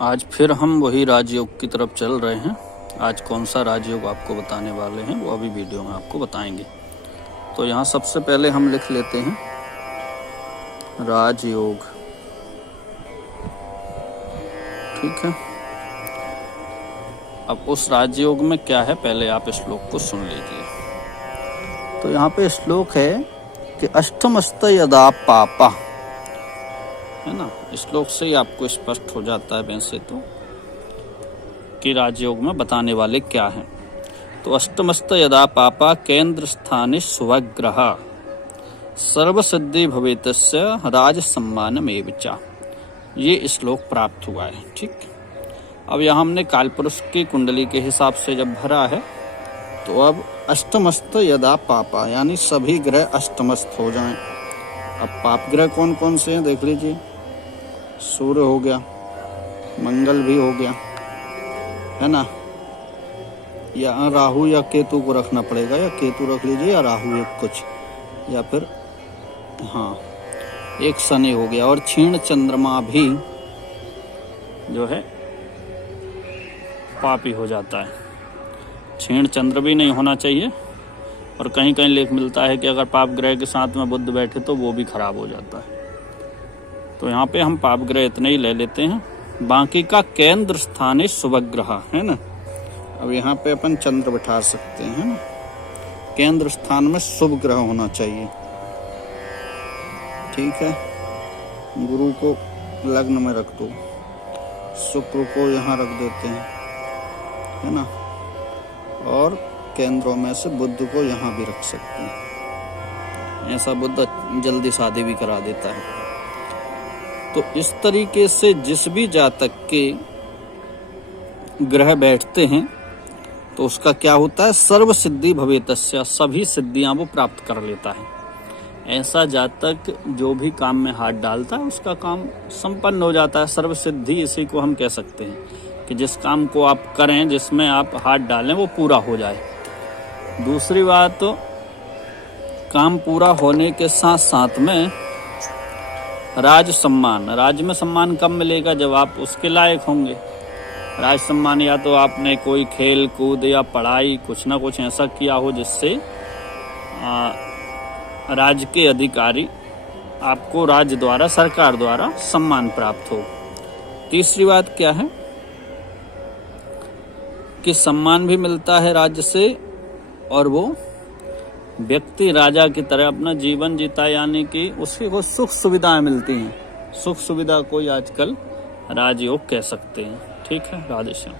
आज फिर हम वही राजयोग की तरफ चल रहे हैं। आज कौन सा राजयोग आपको बताने वाले हैं वो अभी वीडियो में आपको बताएंगे। तो यहाँ सबसे पहले हम लिख लेते हैं राजयोग। ठीक है, अब उस राजयोग में क्या है पहले आप श्लोक को सुन लीजिए। तो यहाँ पे श्लोक है कि अष्टमस्त यदा पापा, है ना। श्लोक से ही आपको स्पष्ट हो जाता है वैसे तो कि राजयोग में बताने वाले क्या हैं। तो अष्टमस्त यदा पापा केंद्र स्थाने स्वग्रह सर्व सिद्धि भवेतस्य राज सम्मानमेव च, ये श्लोक प्राप्त हुआ है। ठीक, अब यहाँ हमने कालपुरुष की कुंडली के हिसाब से जब भरा है तो अब अष्टमस्त यदा पापा यानी सभी ग्रह अष्टमस्त हो जाएं। अब पाप ग्रह कौन कौन से हैं देख लीजिए। सूर्य हो गया, मंगल भी हो गया, है ना। या राहु या केतु को रखना पड़ेगा, या केतु रख लीजिए या राहु एक कुछ, या फिर हाँ एक शनि हो गया। और क्षीण चंद्रमा भी जो है पापी हो जाता है। क्षीण चंद्र भी नहीं होना चाहिए, और कहीं कहीं लेख मिलता है कि अगर पाप ग्रह के साथ में बुध बैठे तो वो भी खराब हो जाता है। तो यहाँ पे हम पाप ग्रह इतने ही ले लेते हैं, बाकी का केंद्र स्थाने शुभग्रह, है ना। अब यहाँ पे अपन चंद्र बिठा सकते हैं ना। केंद्र स्थान में शुभ ग्रह होना चाहिए। ठीक है, गुरु को लग्न में रख दो, शुक्र को यहाँ रख देते हैं, है ना। और केंद्रों में से बुध को यहाँ भी रख सकते हैं। ऐसा बुध जल्दी शादी भी करा देता है। तो इस तरीके से जिस भी जातक के ग्रह बैठते हैं तो उसका क्या होता है, सर्व सिद्धि भवेतस्य, सभी सिद्धियां वो प्राप्त कर लेता है। ऐसा जातक जो भी काम में हाथ डालता है उसका काम संपन्न हो जाता है। सर्व सिद्धि इसी को हम कह सकते हैं कि जिस काम को आप करें, जिसमें आप हाथ डालें वो पूरा हो जाए। दूसरी बात, तो काम पूरा होने के साथ साथ में राज सम्मान, राज्य में सम्मान कब मिलेगा, जब आप उसके लायक होंगे। राज सम्मान या तो आपने कोई खेल कूद या पढ़ाई कुछ ना कुछ ऐसा किया हो जिससे राज्य के अधिकारी आपको राज्य द्वारा, सरकार द्वारा सम्मान प्राप्त हो। तीसरी बात क्या है कि सम्मान भी मिलता है राज्य से, और वो व्यक्ति राजा की तरह अपना जीवन जीता, यानी कि उसकी को सुख सुविधाएं मिलती हैं। सुख सुविधा को आजकल राजयोग कह सकते हैं। ठीक है, राधे श्याम।